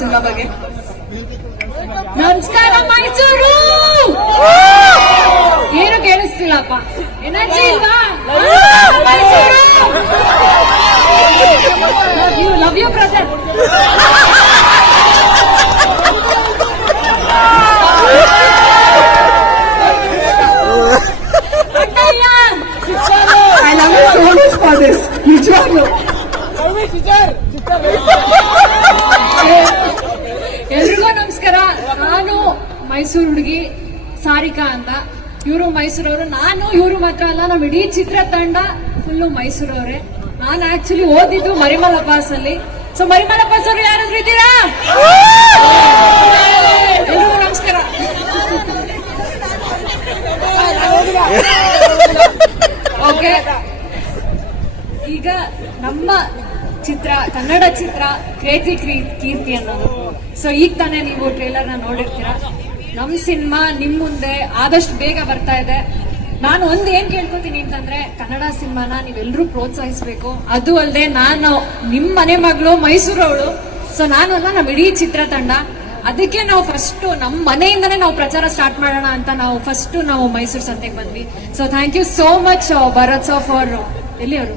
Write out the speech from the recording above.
Cinema ಬಗ್ಗೆ? ನಮಸ್ಕಾರ ಮೈಸೂರು. ಏನು ಕೇಳಿಸ್ತಿಲ್ಲಪ್ಪ, ಎನರ್ಜಿ ಇಲ್ವಾ? Mysuru, love you brother. I love you so much for this. ನಿಜವಾಗ್ಲು ಎಲ್ರಿಗೂ ನಮಸ್ಕಾರ. ನಾನು ಮೈಸೂರು ಹುಡುಗಿ ಸಾರಿಕಾ ಅಂತ. ಇವರು ಮೈಸೂರವರು, ನಾನು ಇವರು ಮಾತ್ರ ಅಲ್ಲ, ನಮ್ಮ ಇಡೀ ಚಿತ್ರತಂಡ ಫುಲ್ಲು ಮೈಸೂರವ್ರೆ. ನಾನು ಆಕ್ಚುಲಿ ಓದಿದ್ದು ಮರಿಮಲ ಪಾಸ್ ಅಲ್ಲಿ. ಸೊ ಮರಿಮಲ ಪಾಸ್ ಅವರು ಯಾರಾದ್ರೂ ಇದ್ದೀರಾ? ಎಲ್ರಿಗೂ ನಮಸ್ಕಾರ. ಓಕೆ, ಈಗ ನಮ್ಮ ಚಿತ್ರ, ಕನ್ನಡ ಚಿತ್ರ ಕ್ರೇಜಿ ಕೀರ್ತಿ ಅನ್ನೋದು. ಸೊ ಈಗ ತಾನೇ ನೀವು ಟ್ರೇಲರ್ ನ ನೋಡಿರ್ತೀರಾ. ನಮ್ ಸಿನಿಮಾ ನಿಮ್ ಮುಂದೆ ಆದಷ್ಟು ಬೇಗ ಬರ್ತಾ ಇದೆ. ನಾನು ಒಂದ್ ಏನ್ ಕೇಳ್ಕೊತೀನಿ ಅಂತಂದ್ರೆ, ಕನ್ನಡ ಸಿನಿಮಾನ ನೀವೆಲ್ಲರೂ ಪ್ರೋತ್ಸಾಹಿಸ್ಬೇಕು. ಅದು ಅಲ್ಲದೆ ನಾನು ನಿಮ್ ಮನೆ ಮಗಳು ಮೈಸೂರವಳು. ಸೊ ನಾನು ಅಲ್ಲ, ನಮ್ಮ ಇಡೀ ಚಿತ್ರತಂಡ. ಅದಕ್ಕೆ ನಾವು ಫಸ್ಟ್ ನಮ್ಮ ಮನೆಯಿಂದನೇ ನಾವು ಪ್ರಚಾರ ಸ್ಟಾರ್ಟ್ ಮಾಡೋಣ ಅಂತ ನಾವು ಮೈಸೂರು ಸಂತೆಗೆ ಬಂದ್ವಿ. So thank you so much Bharat sir for ಎಲ್ಲಿ ಅವರು